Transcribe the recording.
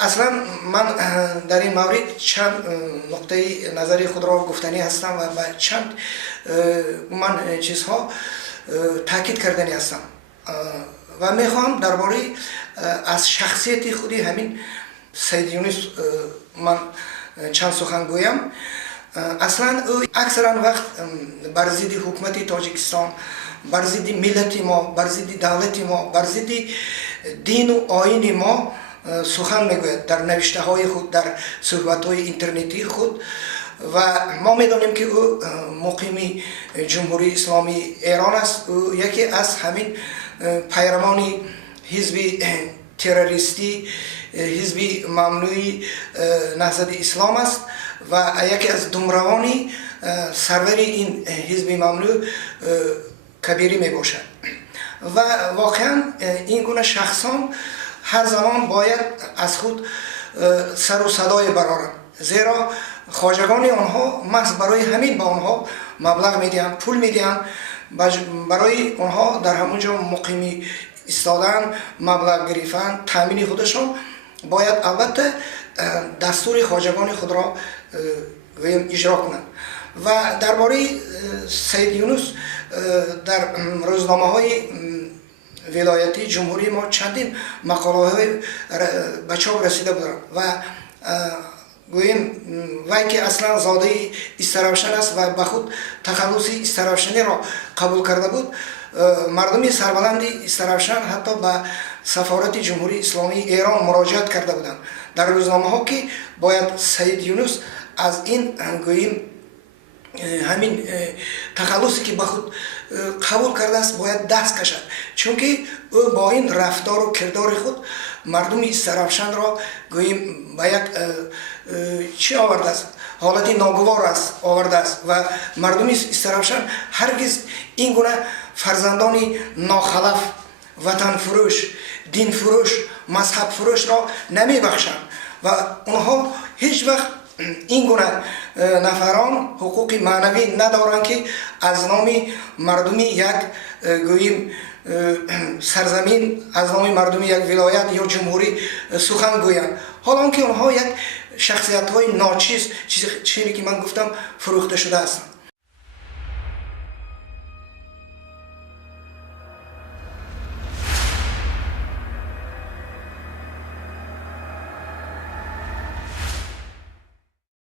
اصلا من در این مورد چند نقطه نظری خود را گفتنی هستم و با چند من چیزها تاکید کردنی هستم و میخوام درباره از شخصیت خودی همین سید یونس من چند سخن گویم. اصلا او اکثرا وقت بر ضد حکومت تاجیکستان، بر ضد ملت ما، بر ضد دولت ما، بر ضد دین و آیین ما سخن میگوید در نوشته های خود، در صحبت های اینترنتی خود. و ما میدانیم که او مقیم جمهوری اسلامی ایران است. او یکی از همین پیروان حزب تروریستی، حزب ممنوعی نهضت اسلام است و یکی از دمروانی سرور این حزب ممنوع کبیری می باشد. و واقعا این گونه شخصان هر زمان باید از خود سر و صدای برارند، زیرا خواجگان آنها محض برای همین با آنها مبلغ میدهند، پول میدهند، برای آنها در همونجا مقیمی استادن، مبلغ گرفتن، تامین خودشان باید البته دستور خواجگان خود را اجرا کنند. و درباره سید یونس در روزنامه های ولایتی جمهوری ما چندین مقاله های به چاپ رسیده بودند و گوییم وی که اصلا زاده استرابشن است و به خود تخلص استرابشنی را قبول کرده بود، مردم سربلند استرابشن حتی به سفارت جمهوری اسلامی ایران مراجعت کرده بودند در روزنامه ها که باید سید یونس از این گوییم همین تخلصی که به خود قبول کرده است باید دست کشد، چون که او با این رفتار و کردار خود مردم استرابشن را گوییم به یک چی آورده است، حالت ناگوار است آورده است و مردم استرابشن هرگز این گونه فرزندان ناخلف، وطن فروش، دین فروش، مذهب فروش را نمی بخشند و اونها هیچ وقت این گونه نفران حقوق معنوی ندارند که از نام مردمی یک گوییم سرزمین، از نام مردمی یک ولایت یا جمهوری سخن گویند، حالا که اونها یک شخصیت های ناچیز، چیزی که من گفتم فروخته شده هستند.